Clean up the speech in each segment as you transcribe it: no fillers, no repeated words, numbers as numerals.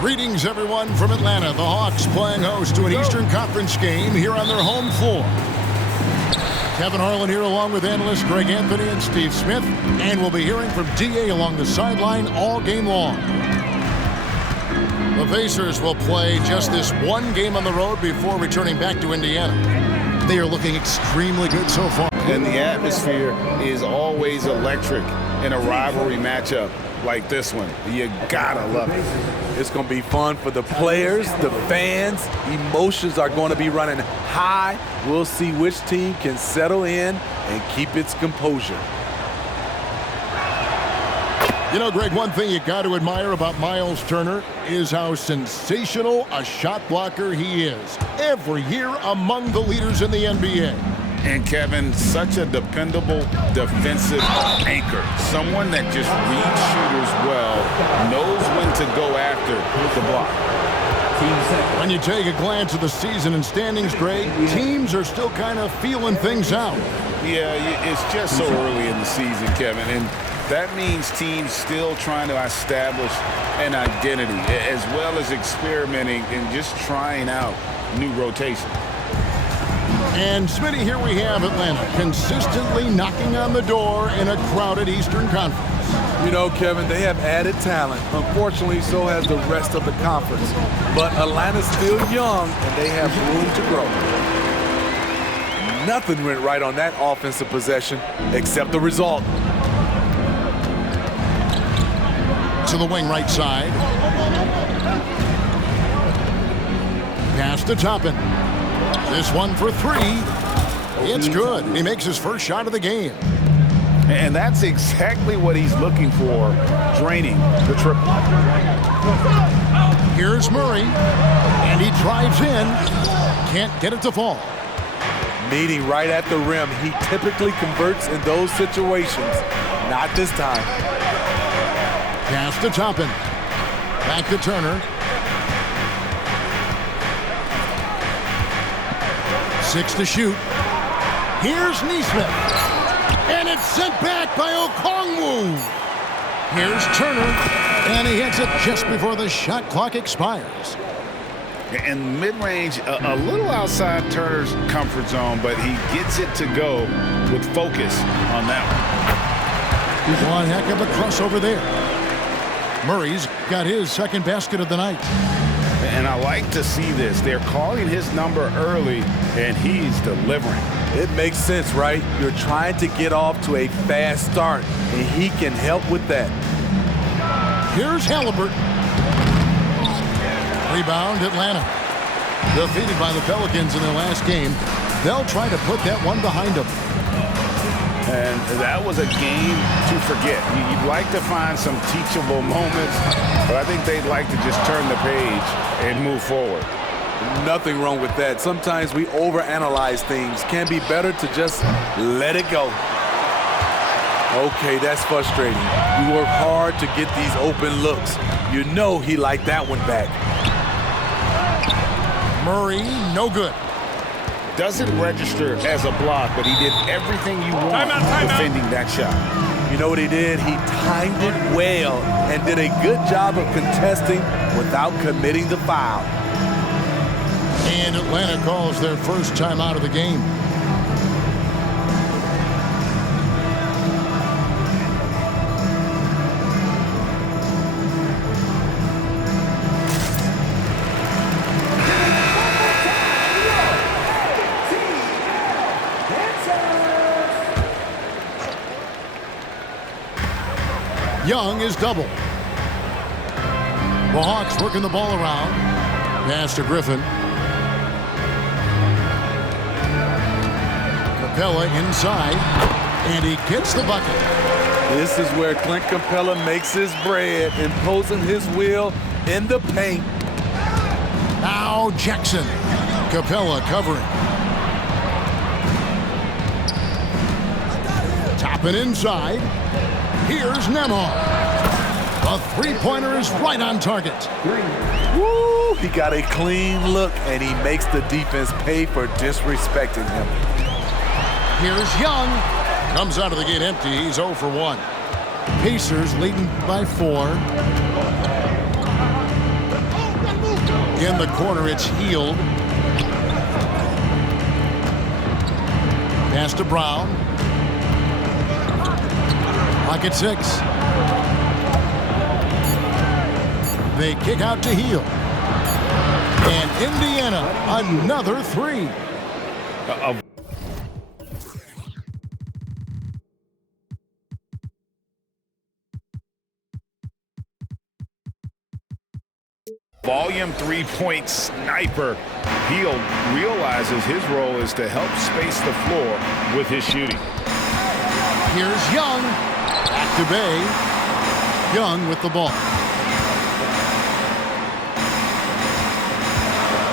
Greetings, everyone, from Atlanta. The Hawks playing host to an Eastern Conference game here on their home floor. Kevin Harlan here along with analysts Greg Anthony and Steve Smith. And we'll be hearing from D.A. along the sideline all game long. The Pacers will play just this one game on the road before returning back to Indiana. They are looking extremely good so far. And the atmosphere is always electric in a rivalry matchup like this one. You gotta love it. It's going to be fun for the players, the fans. Emotions are going to be running high. We'll see which team can settle in and keep its composure. You know, Greg, one thing you got to admire about Myles Turner is how sensational a shot blocker he is. Every year among the leaders in the NBA. And Kevin, such a dependable defensive anchor. Someone that just reads shooters well, knows when to go after the block. When you take a glance at the season and standings, Greg, teams are still kind of feeling things out. Yeah, it's just so early in the season, Kevin. And that means teams still trying to establish an identity, as well as experimenting and just trying out new rotations. And Smitty, here we have Atlanta consistently knocking on the door in a crowded Eastern Conference. You know, Kevin, they have added talent. Unfortunately, so has the rest of the conference. But Atlanta's still young, and they have room to grow. Nothing went right on that offensive possession except the result. To the wing right side. Pass to Toppin. This one for three. It's good. He makes his first shot of the game. And that's exactly what he's looking for, draining the triple. Here's Murray, and he drives in. Can't get it to fall. Meeting right at the rim. He typically converts in those situations. Not this time. Pass to Toppin. Back to Turner. 6 to shoot. Here's Nesmith. And it's sent back by Okongwu. Here's Turner. And he hits it just before the shot clock expires. And mid-range, a little outside Turner's comfort zone, but he gets it to go with focus on that one. One heck of a crossover there. Murray's got his second basket of the night. And I like to see this. They're calling his number early, and he's delivering. It makes sense, right? You're trying to get off to a fast start, and he can help with that. Here's Halliburton. Rebound, Atlanta. Defeated by the Pelicans in their last game. They'll try to put that one behind them. And that was a game to forget. You'd like to find some teachable moments, but I think they'd like to just turn the page and move forward. Nothing wrong with that. Sometimes we overanalyze things. Can be better to just let it go. Okay, that's frustrating. We work hard to get these open looks. You know he liked that one back. Murray, no good. Doesn't register as a block, but he did everything you want defending that shot. You know what he did? He timed it well and did a good job of contesting without committing the foul. And Atlanta calls their first time out of the game. Young is double. The Hawks working the ball around. Pass to Griffin. Capella inside, and he gets the bucket. This is where Clint Capella makes his bread, imposing his will in the paint. Now Jackson. Capella covering. Toppin inside. Here's Nembhard. The three-pointer is right on target. Woo! He got a clean look, and he makes the defense pay for disrespecting him. Here's Young. Comes out of the gate empty. He's 0 for 1. Pacers leading by 4. In the corner, it's Hield. Pass to Brown. Pocket 6. They kick out to Hield. And Indiana, another 3. Volume three-point sniper. Hield realizes his role is to help space the floor with his shooting. Here's Young. Back to Bay. Young with the ball.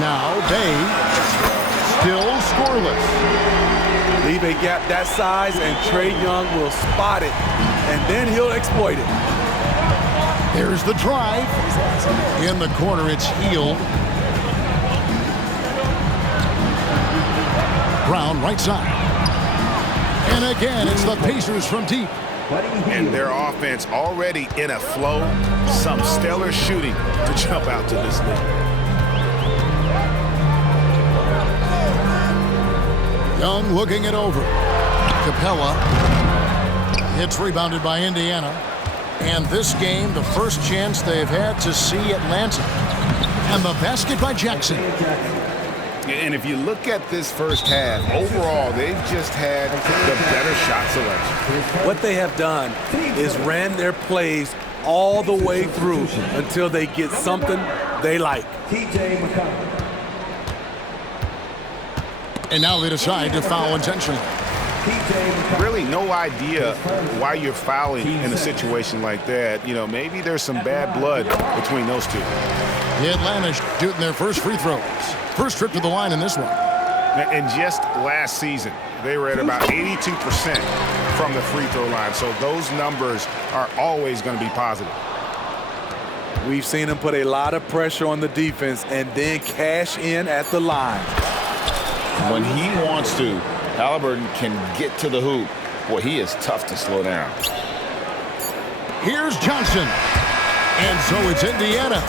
Now Bay. Still scoreless. Leave a gap that size and Trae Young will spot it, and then he'll exploit it. There's the drive. In the corner, it's Hield. Brown right side. And again, it's the Pacers from deep. And their offense already in a flow. Some stellar shooting to jump out to this league. Young looking it over. Capella. It's rebounded by Indiana. And this game, the first chance they've had to see Atlanta. And the basket by Jackson. And if you look at this first half, overall, they've just had the better shot selection. What they have done is ran their plays all the way through until they get something they like. And now they decide to foul intentionally. Really no idea why you're fouling in a situation like that. You know, maybe there's some bad blood between those two. The Atlanta shooting their first free throws. First trip to the line in this one. And just last season, they were at about 82% from the free throw line. So those numbers are always going to be positive. We've seen them put a lot of pressure on the defense and then cash in at the line. When he wants to, Halliburton can get to the hoop. Boy, he is tough to slow down. Here's Johnson. And so it's Indiana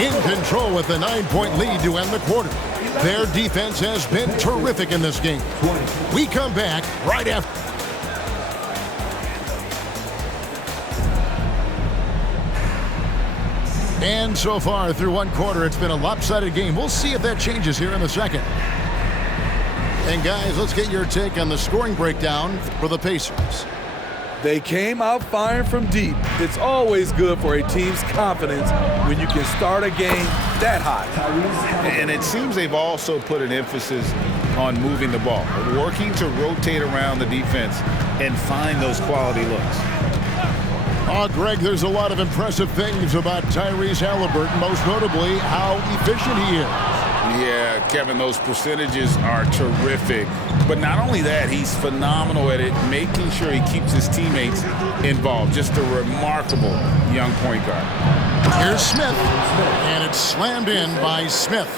in control with a 9-point lead to end the quarter. Their defense has been terrific in this game. We come back right after. And so far through one quarter, it's been a lopsided game. We'll see if that changes here in the second. And guys, let's get your take on the scoring breakdown for the Pacers. They came out firing from deep. It's always good for a team's confidence when you can start a game that hot. And it seems they've also put an emphasis on moving the ball, working to rotate around the defense and find those quality looks. Oh, Greg, there's a lot of impressive things about Tyrese Halliburton, most notably how efficient he is. Yeah, Kevin, those percentages are terrific. But not only that, he's phenomenal at it, making sure he keeps his teammates involved. Just a remarkable young point guard. Here's Smith, and it's slammed in by Smith.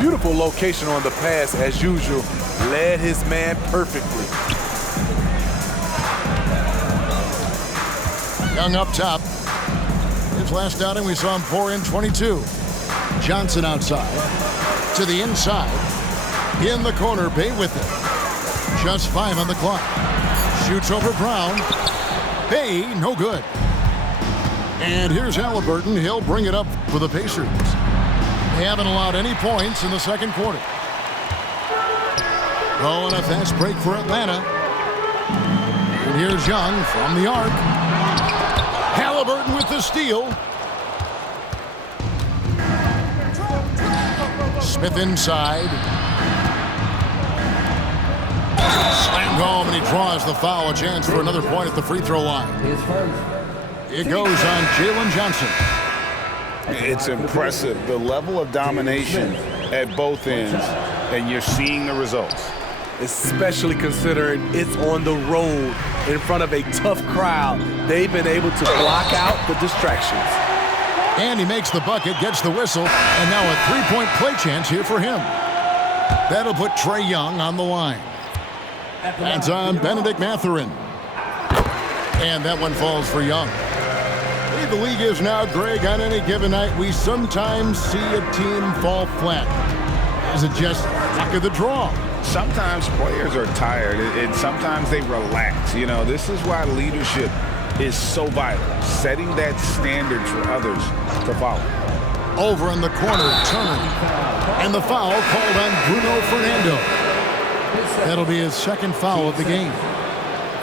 Beautiful location on the pass, as usual. Led his man perfectly. Young up top. His last outing, we saw him pour in 22. Johnson outside. To the inside. In the corner, Bay with it. Just 5 on the clock. Shoots over Brown. Bay, no good. And here's Halliburton. He'll bring it up for the Pacers. They haven't allowed any points in the second quarter. Oh, and a fast break for Atlanta. And here's Young from the arc. Halliburton with the steal. Smith inside. Slammed home, and he draws the foul. A chance for another point at the free throw line. It goes on Jalen Johnson. It's impressive, the level of domination at both ends, and you're seeing the results. Especially considering it's on the road in front of a tough crowd. They've been able to block out the distractions. And he makes the bucket, gets the whistle, and now a three-point play chance here for him. That'll put Trae Young on the line. That's on Benedict Mathurin. And that one falls for Young. The way the league is now, Greg, on any given night, we sometimes see a team fall flat. Is it just luck of the draw? Sometimes players are tired, and sometimes they relax. You know, this is why leadership is so vital, setting that standard for others to follow. Over in the corner, Turner. And the foul called on Bruno Fernando. That'll be his second foul of the game.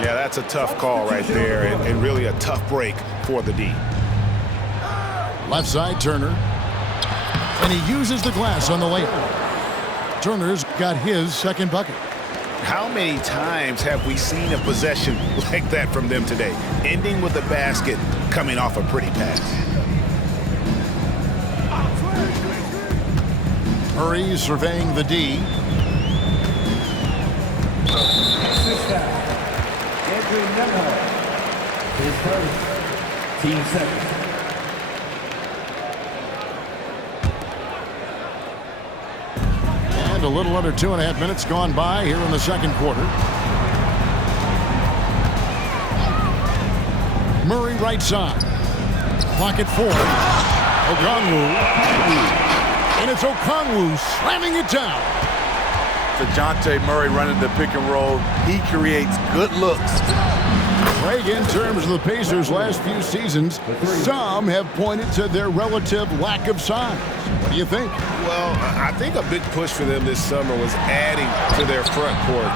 Yeah, that's a tough call right there, and really a tough break for the D. Left side, Turner. And he uses the glass on the layup. Turner's got his second bucket. How many times have we seen a possession like that from them today, ending with a basket coming off a pretty pass? Murray surveying the D. Andrew Nembhard, his first, team second. And a little under 2.5 minutes gone by here in the second quarter. Murray right side. Pocket 4. Okongwu. And it's Okongwu slamming it down. DeJounte Murray running the pick and roll. He creates good looks. Craig, in terms of the Pacers' last few seasons, some have pointed to their relative lack of size. What do you think? Well, I think a big push for them this summer was adding to their front court,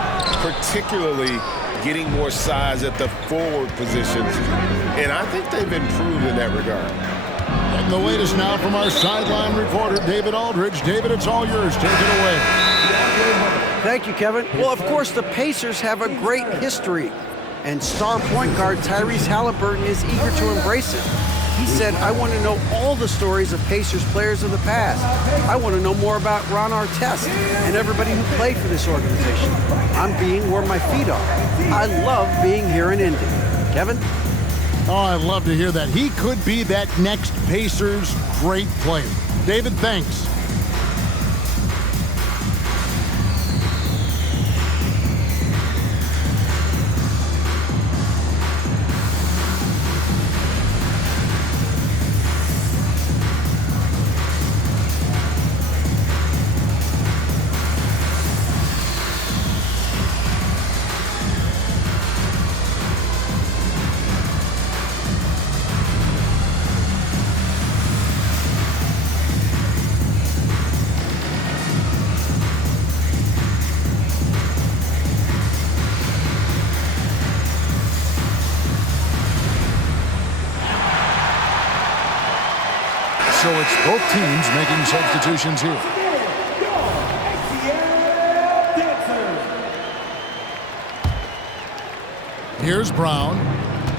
particularly getting more size at the forward positions. And I think they've improved in that regard. And the latest now from our sideline reporter, David Aldridge. David, it's all yours. Take it away. Thank you, Kevin. Well, of course, the Pacers have a great history, and star point guard Tyrese Halliburton is eager to embrace it. He said, I want to know all the stories of Pacers players of the past. I want to know more about Ron Artest and everybody who played for this organization. I'm being where my feet are. I love being here in Indy. Kevin? Oh, I'd love to hear that. He could be that next Pacers great player. David, thanks. So it's both teams making substitutions here. Here's Brown.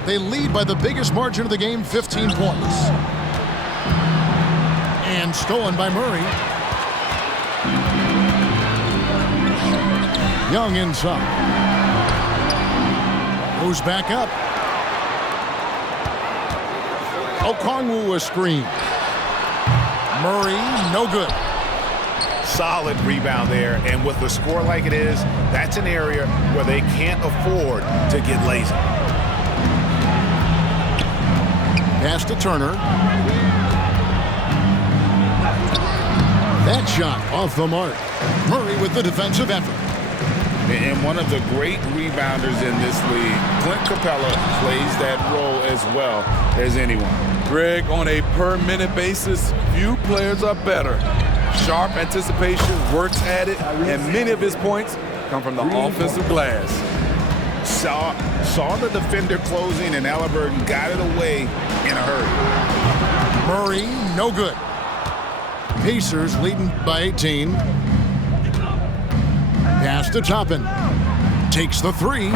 They lead by the biggest margin of the game, 15 points. And stolen by Murray. Young inside. Goes back up. Okongwu a screen. Murray, no good. Solid rebound there, and with a score like it is, that's an area where they can't afford to get lazy. Pass to Turner. That shot off the mark. Murray with the defensive effort. And one of the great rebounders in this league, Clint Capella, plays that role as well as anyone. Greg, on a per-minute basis, few players are better. Sharp anticipation, works at it, and many of his points come from the offensive glass. Saw the defender closing, and Halliburton got it away in a hurry. Murray, no good. Pacers leading by 18. Pass to Toppin. Takes the three.